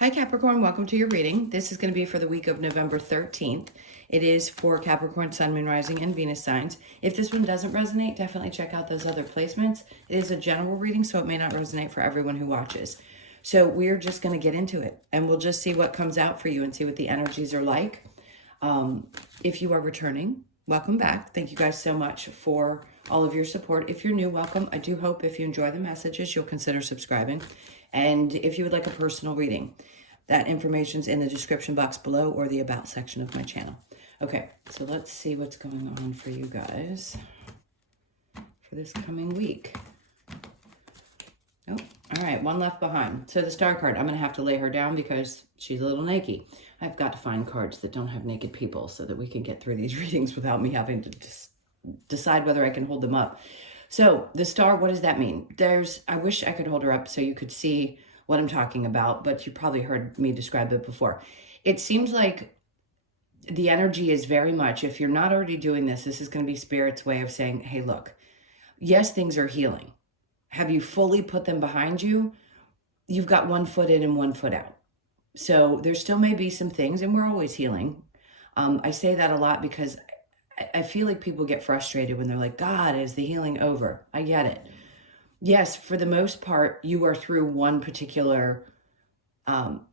Hi Capricorn, welcome to your reading. This is going to be for the week of November 13th. It is for Capricorn, Sun, Moon, Rising, and Venus signs. If this one doesn't resonate, definitely check out those other placements. It is a general reading, so it may not resonate for everyone who watches. So we're just going to get into it, and we'll just see what comes out for you and see what the energies are like. If you are returning, welcome back. Thank you guys so much for all of your support. If you're new, welcome. I do hope if you enjoy the messages, you'll consider subscribing. And if you would like a personal reading, that information's in the description box below or the about section of my channel. Okay, so let's see what's going on for you guys for this coming week. Oh, all right, one left behind. So the star card, I'm going to have to lay her down because she's a little naked. I've got to find cards that don't have naked people so that we can get through these readings without me having to just decide whether I can hold them up. So the star, what does that mean? I wish I could hold her up so you could see what I'm talking about, but you probably heard me describe it before. It seems like the energy is very much, if you're not already doing this, this is going to be Spirit's way of saying, hey, look, yes, things are healing. Have you fully put them behind you? You've got 1 foot in and 1 foot out. So there still may be some things, and we're always healing. I say that a lot because I feel like people get frustrated when they're like, God, is the healing over? I get it. Yes, for the most part, you are through one particular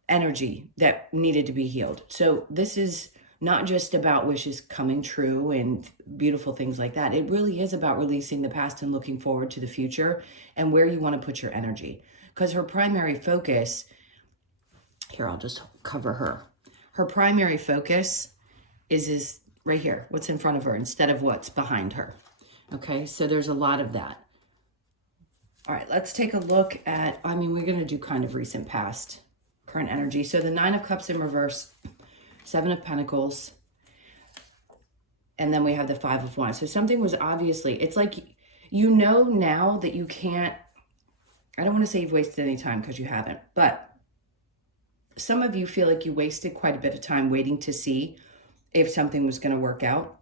energy that needed to be healed. So this is not just about wishes coming true and beautiful things like that. It really is about releasing the past and looking forward to the future and where you want to put your energy. Because her primary focus, here, I'll just cover her. Her primary focus is right here, what's in front of her instead of what's behind her. Okay, so there's a lot of that. All right, let's take a look at, we're going to do kind of recent past, current energy. So the 9 of Cups in reverse, 7 of Pentacles, and then we have the 5 of Wands. So something was obviously, it's like, you know now that you can't, I don't want to say you've wasted any time because you haven't, but some of you feel like you wasted quite a bit of time waiting to see if something was going to work out.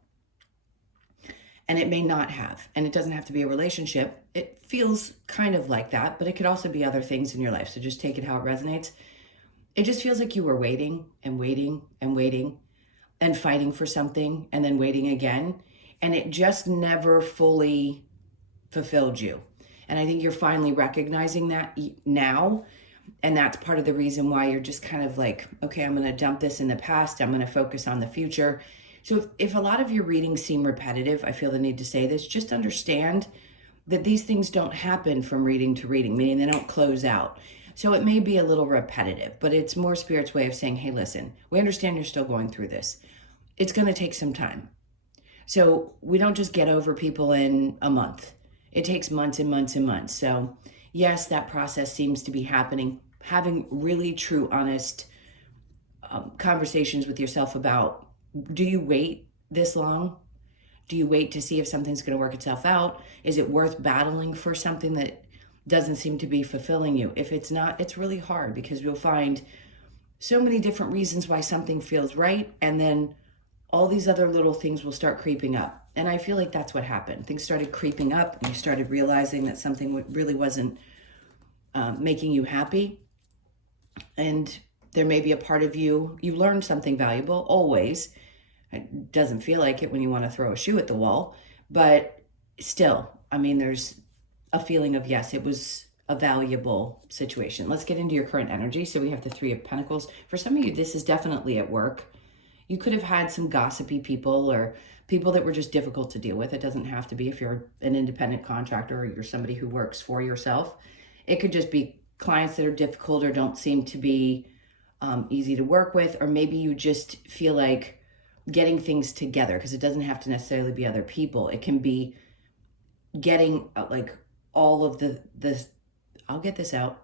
And it may not have, and it doesn't have to be a relationship. It feels kind of like that, but it could also be other things in your life. So just take it how it resonates. It just feels like you were waiting and waiting and waiting and fighting for something and then waiting again. And it just never fully fulfilled you. And I think you're finally recognizing that now. And that's part of the reason why you're just kind of like, okay, I'm going to dump this in the past. I'm going to focus on the future. So if a lot of your readings seem repetitive, I feel the need to say this, just understand that these things don't happen from reading to reading, meaning they don't close out. So it may be a little repetitive, but it's more Spirit's way of saying, hey, listen, we understand you're still going through this. It's going to take some time. So we don't just get over people in a month. It takes months and months and months. So yes, that process seems to be happening. Having really true, honest conversations with yourself about, do you wait this long? Do you wait to see if something's going to work itself out? Is it worth battling for something that doesn't seem to be fulfilling you? If it's not, it's really hard because you'll find so many different reasons why something feels right. And then all these other little things will start creeping up. And I feel like that's what happened. Things started creeping up and you started realizing that something really wasn't making you happy. And there may be a part of you learned something valuable, always. It doesn't feel like it when you want to throw a shoe at the wall, but still, there's a feeling of, yes, it was a valuable situation. Let's get into your current energy. So we have the 3 of Pentacles. For some of you, this is definitely at work. You could have had some gossipy people or people that were just difficult to deal with. It doesn't have to be if you're an independent contractor or you're somebody who works for yourself. It could just be clients that are difficult or don't seem to be easy to work with, or maybe you just feel like getting things together, because it doesn't have to necessarily be other people. It can be getting like all of the I'll get this out.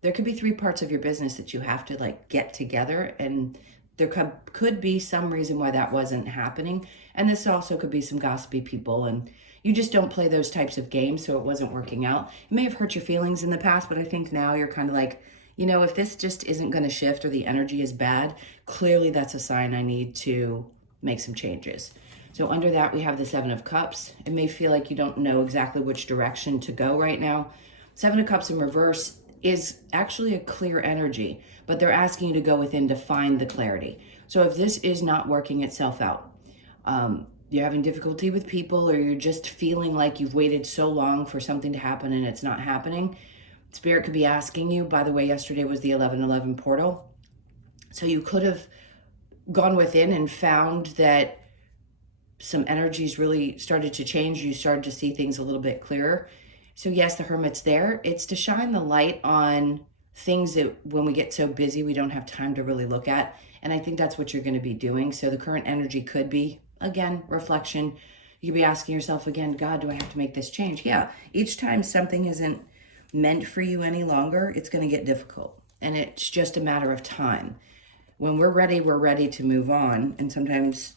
There could be 3 parts of your business that you have to like get together, and there could be some reason why that wasn't happening. And this also could be some gossipy people, and you just don't play those types of games, so it wasn't working out. It may have hurt your feelings in the past, but I think now you're kind of like, if this just isn't going to shift or the energy is bad, clearly that's a sign I need to make some changes. So under that, we have the 7 of Cups. It may feel like you don't know exactly which direction to go right now. 7 of Cups in reverse is actually a clear energy, but they're asking you to go within to find the clarity. So if this is not working itself out, you're having difficulty with people, or you're just feeling like you've waited so long for something to happen and it's not happening, Spirit could be asking you. By the way, yesterday was the 11/11 portal. So you could have gone within and found that some energies really started to change. You started to see things a little bit clearer. So yes, the Hermit's there. It's to shine the light on things that when we get so busy, we don't have time to really look at. And I think that's what you're going to be doing. So the current energy could be, again, reflection. You could be asking yourself again, God, do I have to make this change? Yeah. Each time something isn't meant for you any longer, it's going to get difficult. And it's just a matter of time. When we're ready to move on. And sometimes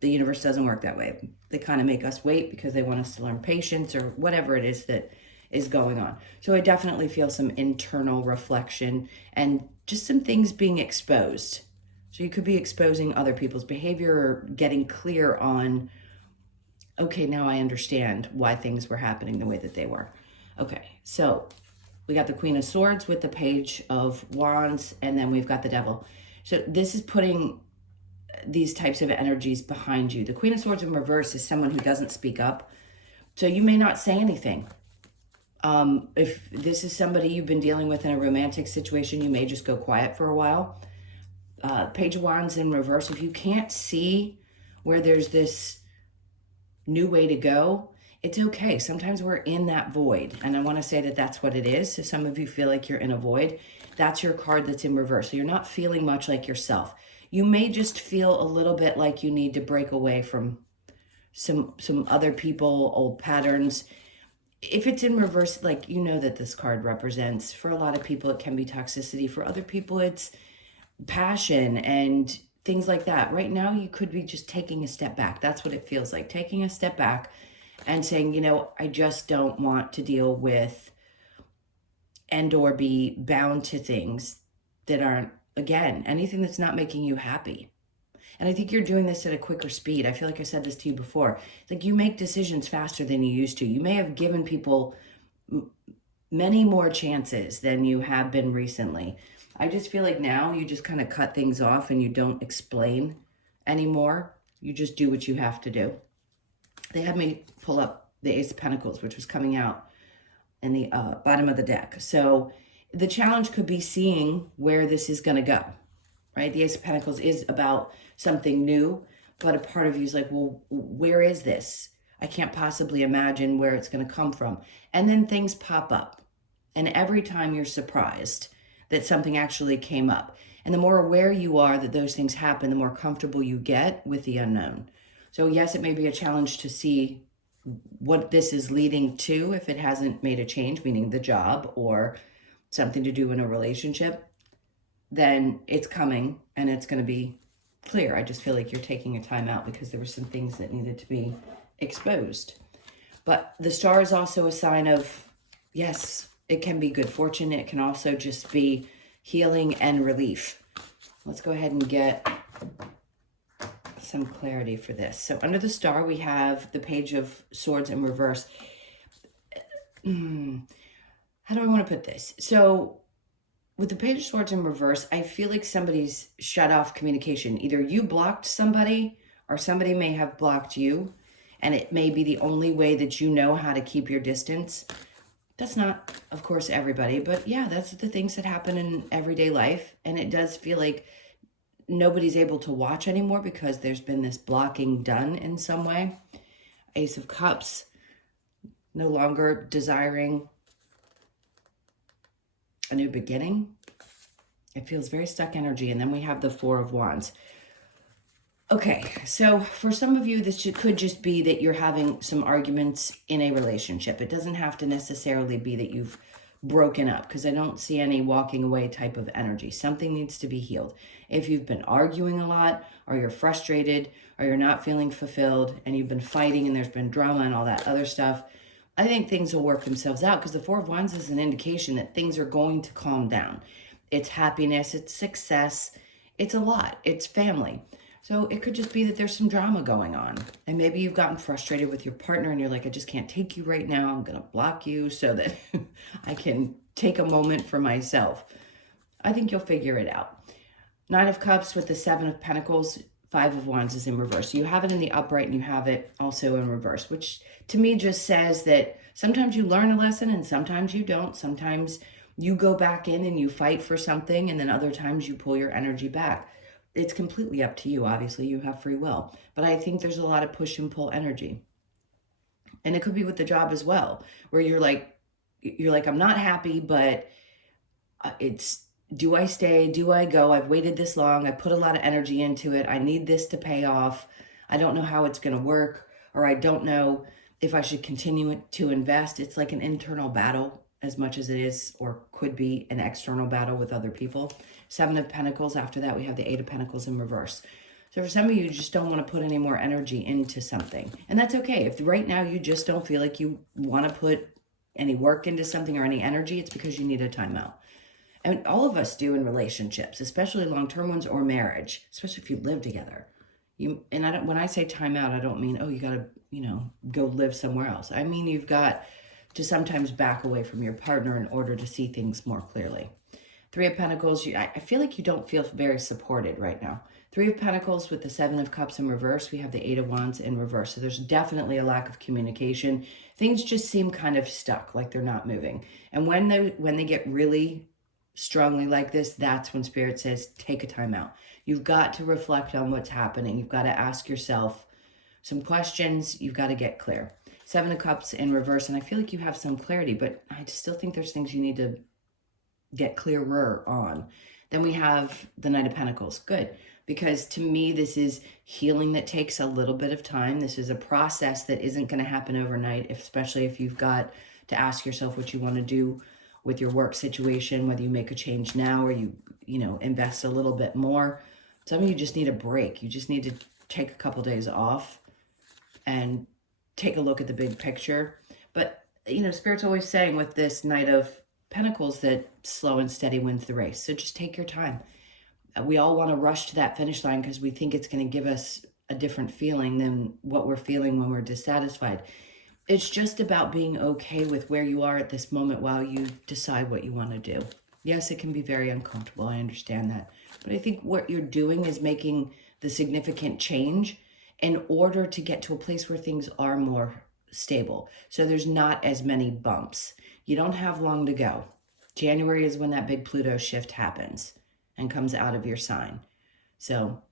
the universe doesn't work that way. They kind of make us wait because they want us to learn patience or whatever it is that is going on. So I definitely feel some internal reflection and just some things being exposed. So you could be exposing other people's behavior or getting clear on, okay, now I understand why things were happening the way that they were. Okay, so we got the Queen of Swords with the Page of Wands, and then we've got the Devil. So this is putting these types of energies behind you. The Queen of Swords in reverse is someone who doesn't speak up. So you may not say anything. If this is somebody you've been dealing with in a romantic situation, you may just go quiet for a while. Page of Wands in reverse, if you can't see where there's this new way to go, it's okay. Sometimes we're in that void. And I want to say that that's what it is. So some of you feel like you're in a void. That's your card that's in reverse. So you're not feeling much like yourself. You may just feel a little bit like you need to break away from some other people, old patterns. If it's in reverse, like, you know that this card represents, for a lot of people, it can be toxicity. For other people, it's passion and things like that. Right now, you could be just taking a step back. That's what it feels like, taking a step back and saying, you know, I just don't want to deal with and or be bound to things that aren't, again, anything that's not making you happy. And I think you're doing this at a quicker speed. I feel like I said this to you before. It's like you make decisions faster than you used to. You may have given people many more chances than you have been recently. I just feel like now you just kind of cut things off and you don't explain anymore. You just do what you have to do. They had me pull up the Ace of Pentacles, which was coming out in the bottom of the deck. So the challenge could be seeing where this is going to go, right? The Ace of Pentacles is about something new, but a part of you is like, well, where is this? I can't possibly imagine where it's going to come from. And then things pop up. And every time you're surprised that something actually came up. And the more aware you are that those things happen, the more comfortable you get with the unknown. So yes, it may be a challenge to see what this is leading to if it hasn't made a change, meaning the job or something to do in a relationship, then it's coming and it's going to be clear. I just feel like you're taking a time out because there were some things that needed to be exposed. But the star is also a sign of, yes, it can be good fortune. It can also just be healing and relief. Let's go ahead and get some clarity for this. So under the star, we have the Page of Swords in reverse. How do I want to put this? So with the Page of Swords in reverse, I feel like somebody's shut off communication. Either you blocked somebody or somebody may have blocked you, and it may be the only way that you know how to keep your distance. That's not, of course, everybody, but yeah, that's the things that happen in everyday life. And it does feel like nobody's able to watch anymore because there's been this blocking done in some way. Ace of Cups, no longer desiring a new beginning. It feels very stuck energy. And then we have the Four of Wands. Okay, so for some of you, this could just be that you're having some arguments in a relationship. It doesn't have to necessarily be that you've broken up, because I don't see any walking away type of energy. Something needs to be healed. If you've been arguing a lot, or you're frustrated, or you're not feeling fulfilled, and you've been fighting and there's been drama and all that other stuff, I think things will work themselves out, because the Four of Wands is an indication that things are going to calm down. It's happiness, it's success, it's a lot, it's family. So it could just be that there's some drama going on. And maybe you've gotten frustrated with your partner and you're like, I just can't take you right now. I'm going to block you so that I can take a moment for myself. I think you'll figure it out. Nine of Cups with the Seven of Pentacles, Five of Wands is in reverse. So you have it in the upright and you have it also in reverse, which to me just says that sometimes you learn a lesson and sometimes you don't. Sometimes you go back in and you fight for something, and then other times you pull your energy back. It's completely up to you. Obviously, you have free will. But I think there's a lot of push and pull energy. And it could be with the job as well, where you're like, I'm not happy, but it's, do I stay? Do I go? I've waited this long. I put a lot of energy into it. I need this to pay off. I don't know how it's going to work, or I don't know if I should continue to invest. It's like an internal battle as much as it is or could be an external battle with other people. Seven of Pentacles. After that, we have the Eight of Pentacles in reverse. So for some of you, you just don't want to put any more energy into something. And that's okay. If right now you just don't feel like you want to put any work into something or any energy, it's because you need a timeout. And all of us do in relationships, especially long-term ones or marriage, especially if you live together. When I say timeout, I don't mean, oh, you got to, go live somewhere else. I mean, you've got to sometimes back away from your partner in order to see things more clearly. Three of Pentacles, I feel like you don't feel very supported right now. Three of Pentacles with the Seven of Cups in reverse. We have the Eight of Wands in reverse. So there's definitely a lack of communication. Things just seem kind of stuck, like they're not moving. And when they get really strongly like this, that's when Spirit says, take a time out. You've got to reflect on what's happening. You've got to ask yourself some questions. You've got to get clear. Seven of Cups in reverse. And I feel like you have some clarity, but I still think there's things you need to get clearer on. Then we have the Knight of Pentacles. Good. Because to me, this is healing that takes a little bit of time. This is a process that isn't going to happen overnight, especially if you've got to ask yourself what you want to do with your work situation, whether you make a change now or you invest a little bit more. Some of you just need a break. You just need to take a couple days off and take a look at the big picture. But, Spirit's always saying with this Knight of Pentacles that slow and steady wins the race. So just take your time. We all want to rush to that finish line because we think it's going to give us a different feeling than what we're feeling when we're dissatisfied. It's just about being okay with where you are at this moment while you decide what you want to do. Yes, it can be very uncomfortable. I understand that. But I think what you're doing is making the significant change in order to get to a place where things are more stable. So there's not as many bumps. You don't have long to go. January is when that big Pluto shift happens and comes out of your sign. So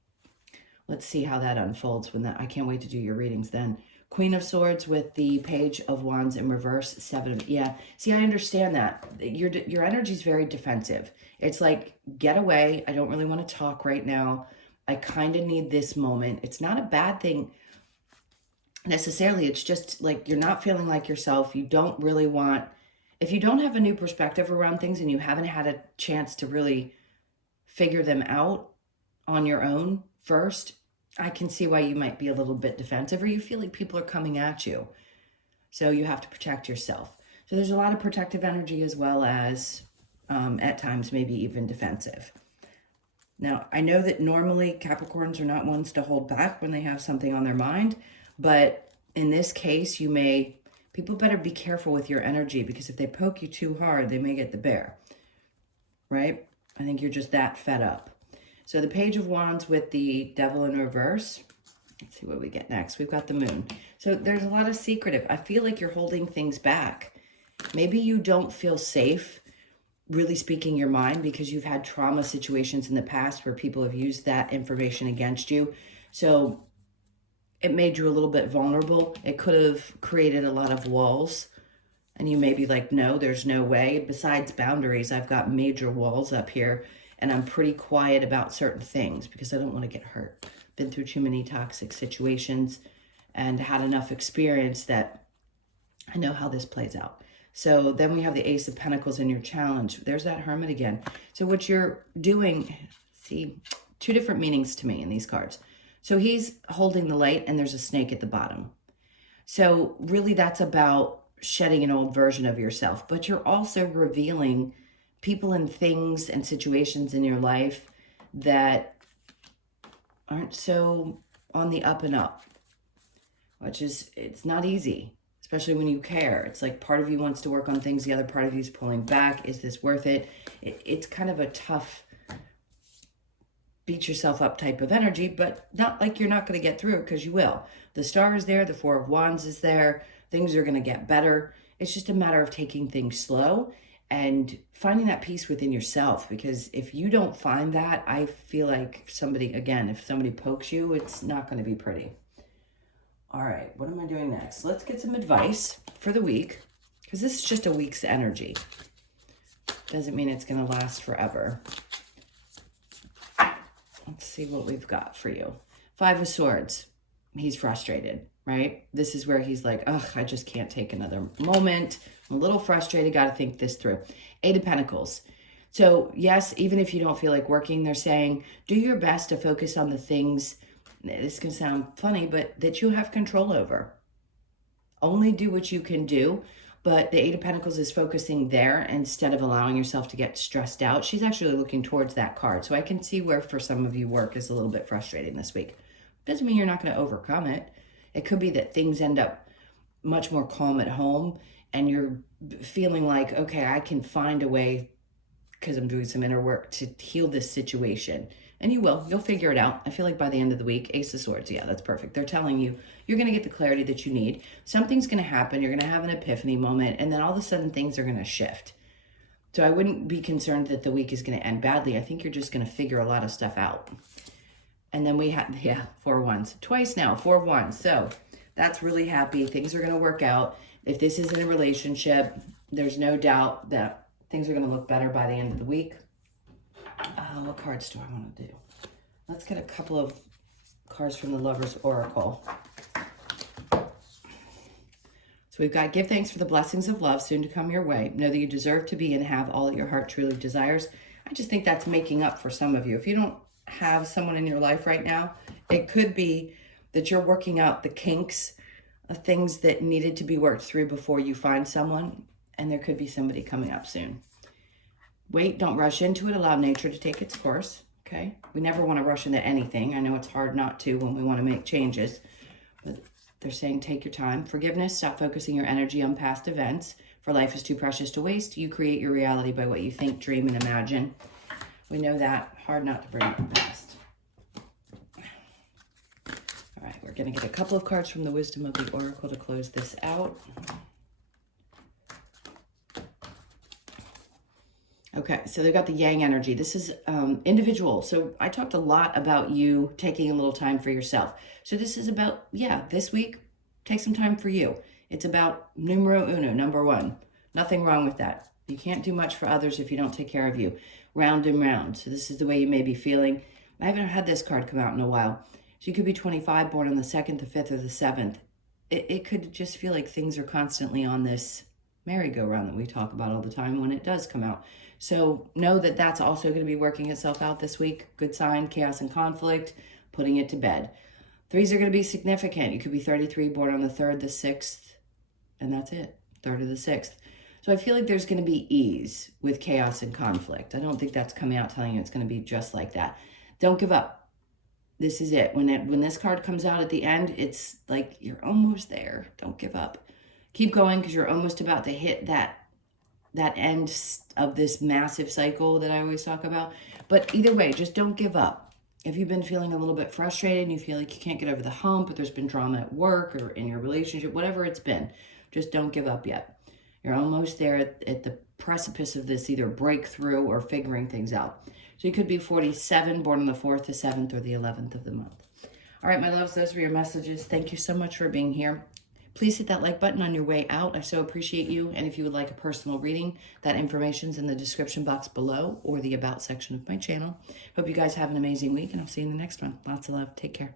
let's see how that unfolds I can't wait to do your readings then. Queen of Swords with the Page of Wands in reverse. See, I understand that. Your energy is very defensive. It's like, get away. I don't really want to talk right now. I kind of need this moment. It's not a bad thing necessarily. It's just like you're not feeling like yourself. You don't really want, if you don't have a new perspective around things and you haven't had a chance to really figure them out on your own first, I can see why you might be a little bit defensive, or you feel like people are coming at you. So you have to protect yourself. So there's a lot of protective energy as well as at times maybe even defensive. Now, I know that normally Capricorns are not ones to hold back when they have something on their mind, but in this case, people better be careful with your energy, because if they poke you too hard, they may get the bear, right? I think you're just that fed up. So the Page of Wands with the Devil in reverse. Let's see what we get next. We've got the Moon. So there's a lot of secretive. I feel like you're holding things back. Maybe you don't feel safe really speaking your mind because you've had trauma situations in the past where people have used that information against you. So it made you a little bit vulnerable. It could have created a lot of walls. And you may be like, no, there's no way. Besides boundaries, I've got major walls up here. And I'm pretty quiet about certain things because I don't want to get hurt. Been through too many toxic situations and had enough experience that I know how this plays out. So then we have the Ace of Pentacles in your challenge. There's that Hermit again. So what you're doing, see, two different meanings to me in these cards. So he's holding the light and there's a snake at the bottom. So really that's about shedding an old version of yourself, but you're also revealing people and things and situations in your life that aren't so on the up and up, which is, it's not easy, especially when you care. It's like part of you wants to work on things, the other part of you is pulling back. Is this worth it? It's kind of a tough, beat yourself up type of energy, but not like you're not going to get through it, because you will. The Star is there. The Four of Wands is there. Things are going to get better. It's just a matter of taking things slow and finding that peace within yourself, because if you don't find that, I feel like somebody, again, if somebody pokes you, it's not going to be pretty. All right, what am I doing next? Let's get some advice for the week, because this is just a week's energy. Doesn't mean it's going to last forever. Let's see what we've got for you. Five of Swords. He's frustrated, right? This is where he's like, ugh, I just can't take another moment. I'm a little frustrated, got to think this through. Eight of Pentacles. So yes, even if you don't feel like working, they're saying, do your best to focus on the things, this can sound funny, but that you have control over. Only do what you can do. But the Eight of Pentacles is focusing there instead of allowing yourself to get stressed out. She's actually looking towards that card. So I can see where for some of you work is a little bit frustrating this week. Doesn't mean you're not going to overcome it. It could be that things end up much more calm at home and you're feeling like, okay, I can find a way, because I'm doing some inner work, to heal this situation. And you will. You'll figure it out. I feel like by the end of the week, Ace of Swords, yeah, that's perfect. They're telling you you're going to get the clarity that you need. Something's going to happen. You're going to have an epiphany moment, and then all of a sudden things are going to shift. So I wouldn't be concerned that the week is going to end badly. I think you're just going to figure a lot of stuff out. And then we have, yeah, Four of Wands. Twice now, Four of Wands. So that's really happy. Things are going to work out. If this is in a relationship, there's no doubt that things are going to look better by the end of the week. What cards do I want to do? Let's get a couple of cards from the Lover's Oracle. So we've got, give thanks for the blessings of love soon to come your way. Know that you deserve to be and have all that your heart truly desires. I just think that's making up for some of you. If you don't have someone in your life right now, it could be that you're working out the kinks of things that needed to be worked through before you find someone, and there could be somebody coming up soon. Wait, don't rush into it. Allow nature to take its course, okay? We never want to rush into anything. I know it's hard not to when we want to make changes, but they're saying take your time. Forgiveness, stop focusing your energy on past events, for life is too precious to waste. You create your reality by what you think, dream, and imagine. We know that. Hard not to bring up the past. All right, we're going to get a couple of cards from the Wisdom of the Oracle to close this out. Okay, so they've got the yang energy. This is individual. So I talked a lot about you taking a little time for yourself. So this is about, yeah, this week, take some time for you. It's about numero uno, number one. Nothing wrong with that. You can't do much for others if you don't take care of you. Round and round. So this is the way you may be feeling. I haven't had this card come out in a while. So you could be 25, born on the 2nd, the 5th, or the 7th. It could just feel like things are constantly on this merry-go-round that we talk about all the time when it does come out. So know that that's also going to be working itself out this week. Good sign, chaos and conflict, putting it to bed. Threes are going to be significant. You could be 33, born on the 3rd, the 6th, and that's it, 3rd or the 6th. So I feel like there's going to be ease with chaos and conflict. I don't think that's coming out telling you it's going to be just like that. Don't give up. This is it. When this card comes out at the end, it's like you're almost there. Don't give up. Keep going, because you're almost about to hit that end of this massive cycle that I always talk about. But either way, just don't give up. If you've been feeling a little bit frustrated and you feel like you can't get over the hump, but there's been drama at work or in your relationship, whatever it's been, just don't give up yet. You're almost there at the precipice of this either breakthrough or figuring things out. So you could be 47, born on the 4th, the 7th, or the 11th of the month. All right, my loves, those were your messages. Thank you so much for being here. Please hit that like button on your way out. I so appreciate you. And if you would like a personal reading, that information's in the description box below or the About section of my channel. Hope you guys have an amazing week, and I'll see you in the next one. Lots of love. Take care.